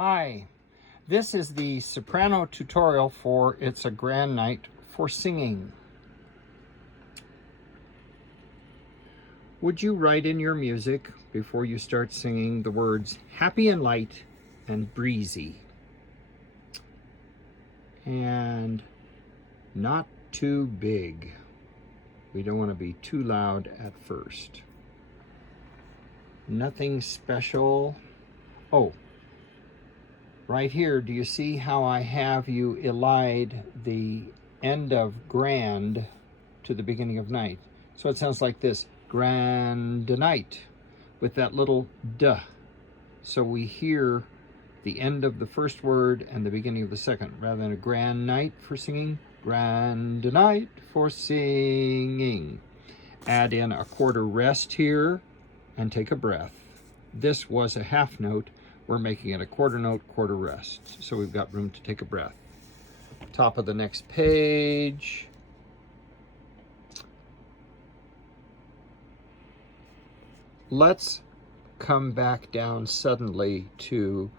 Hi, this is the soprano tutorial for It's a Grand Night for Singing. Would you write in your music before you start singing the words happy and light and breezy? And not too big. We don't want to be too loud at first. Nothing special. Oh, right here, do you see how I have you elide the end of grand to the beginning of night? So it sounds like this, grand night, with that little duh. So we hear the end of the first word and the beginning of the second, rather than a grand night for singing, grand night for singing. Add in a quarter rest here and take a breath. This was a half note. We're making it a quarter note, quarter rest. So we've got room to take a breath. Top of the next page. Let's come back down suddenly to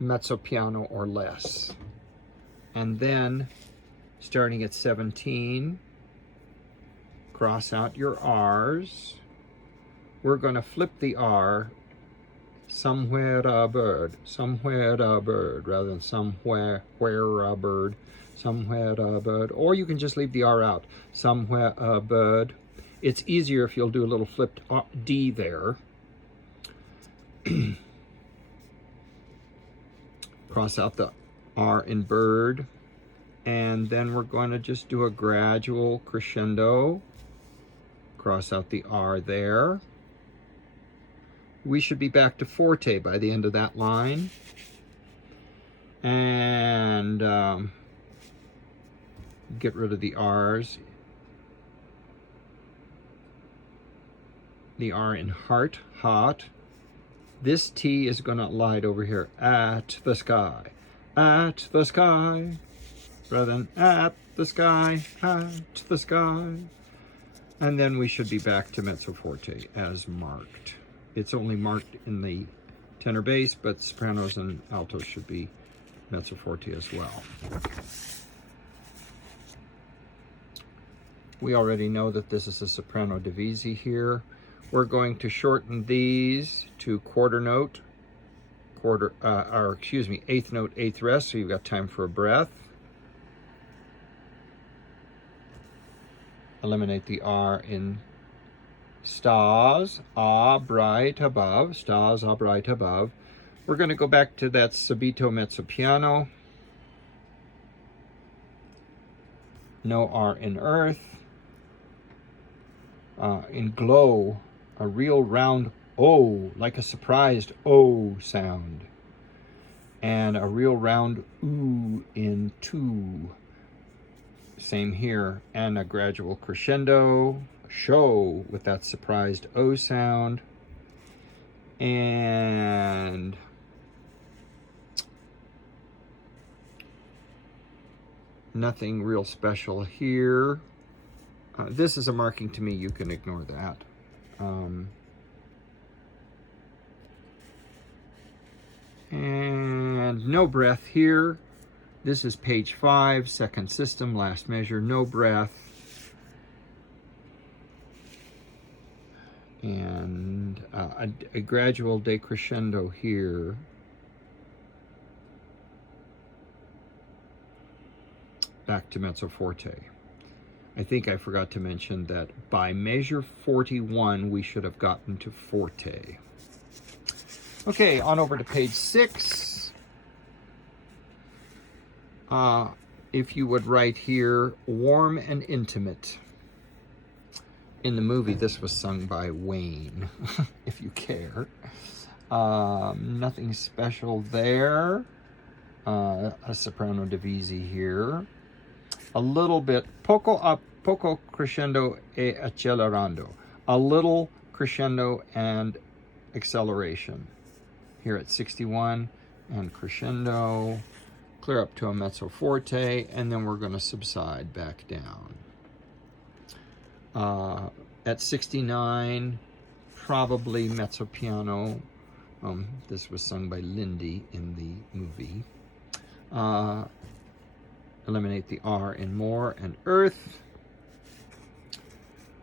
mezzo piano or less. And then, starting at 17, cross out your R's. We're going to flip the R, somewhere a bird, rather than somewhere, where a bird, somewhere a bird. Or you can just leave the R out, somewhere a bird. It's easier if you'll do a little flipped D there. Cross out the R in bird. And then we're going to just do a gradual crescendo. Cross out the R there. We should be back to forte by the end of that line. And get rid of the R's. The R in heart, hot. This T is going to glide over here, at the sky, rather than at the sky, at the sky. And then we should be back to mezzo forte as marked. It's only marked in the tenor bass, but sopranos and altos should be mezzo forte as well. We already know that this is a soprano divisi here. We're going to shorten these to quarter note, eighth note, eighth rest, so you've got time for a breath. Eliminate the R in stars, ah, bright above, stars are bright above. We're going to go back to that subito mezzo piano. No R in earth. In glow, a real round O, like a surprised O sound. And a real round oo in two. Same here. And a gradual crescendo, show with that surprised O sound. And nothing real special here. This is a marking to me, you can ignore that. And no breath here. This is page 5, second system, last measure, no breath. And a gradual decrescendo here. Back to mezzo forte. I think I forgot to mention that by measure 41, we should have gotten to forte. Okay, on over to page 6. If you would write here, warm and intimate. In the movie, this was sung by Wayne, if you care. Nothing special there. A soprano divisi here. A little bit, poco crescendo e accelerando. A little crescendo and acceleration. Here at 61, and crescendo, clear up to a mezzo forte, and then we're going to subside back down. At 69, probably mezzo piano, This was sung by Lindy in the movie. Eliminate the R in more and earth.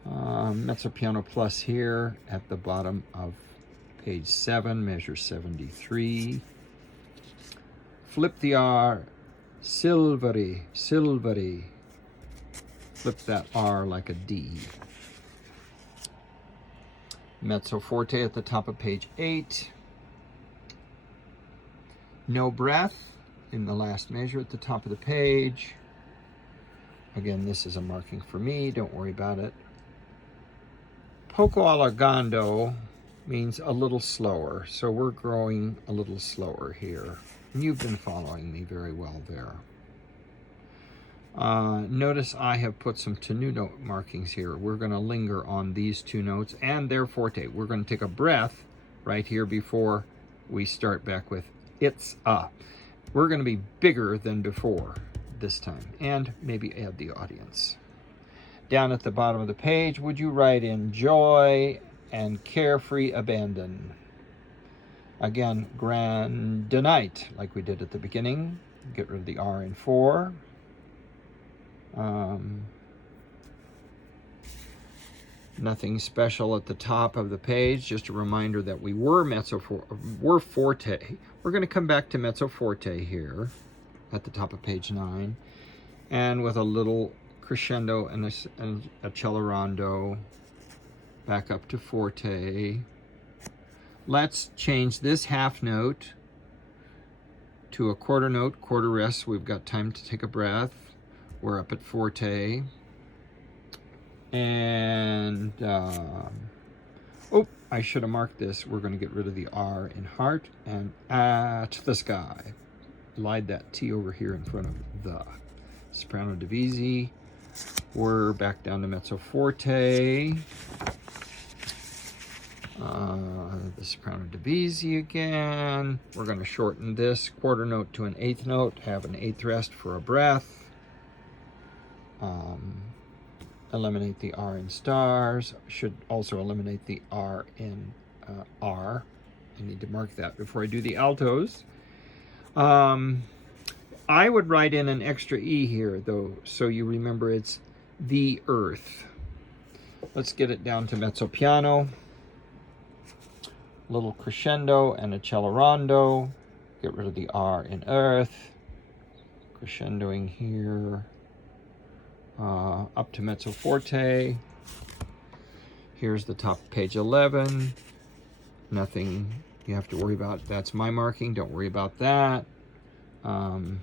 Mezzo piano plus here at the bottom of page 7, measure 73. Flip the R, silvery, silvery. Flip that R like a D. Mezzo forte at the top of page 8. No breath in the last measure at the top of the page. Again, this is a marking for me, don't worry about it. Poco allargando means a little slower, so we're growing a little slower here. And you've been following me very well there. Notice I have put some tenuto markings here. We're going to linger on these two notes and their forte. We're going to take a breath right here before we start back with it's up. We're going to be bigger than before this time, and maybe add the audience. Down at the bottom of the page, would you write in joy and carefree abandon? Again, grandinite, like we did at the beginning. Get rid of the R in 4. Nothing special at the top of the page. Just a reminder that we were forte. We're going to come back to mezzo forte here at the top of page 9, and with a little crescendo and a accelerando back up to forte. Let's change this half note to a quarter note, quarter rest. We've got time to take a breath. We're up at forte. And, oh, I should have marked this. We're going to get rid of the R in heart and at the sky. Slide that T over here in front of the soprano divisi. We're back down to mezzo forte. The soprano divisi again. We're going to shorten this quarter note to an eighth note, have an eighth rest for a breath. Eliminate the R in stars. Should also eliminate the R in R. I need to mark that before I do the altos. I would write in an extra E here, though, so you remember it's the earth. Let's get it down to mezzo piano. Little crescendo and accelerando. Get rid of the R in earth. Crescendoing here. Up to mezzo forte. Here's the top of page 11. Nothing you have to worry about. That's my marking. Don't worry about that. We're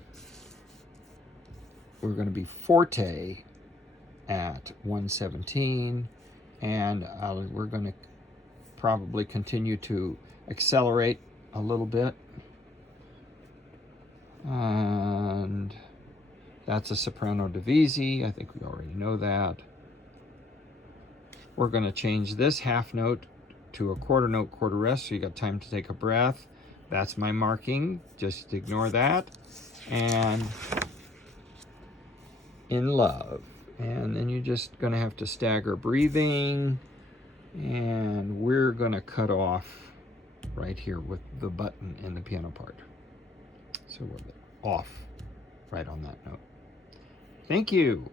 going to be forte at 117, and we're going to probably continue to accelerate a little bit. And that's a soprano divisi. I think we already know that. We're going to change this half note to a quarter note, quarter rest, so you got time to take a breath. That's my marking. Just ignore that. And in love. And then you're just going to have to stagger breathing. And we're going to cut off right here with the button in the piano part. So we're off right on that note. Thank you.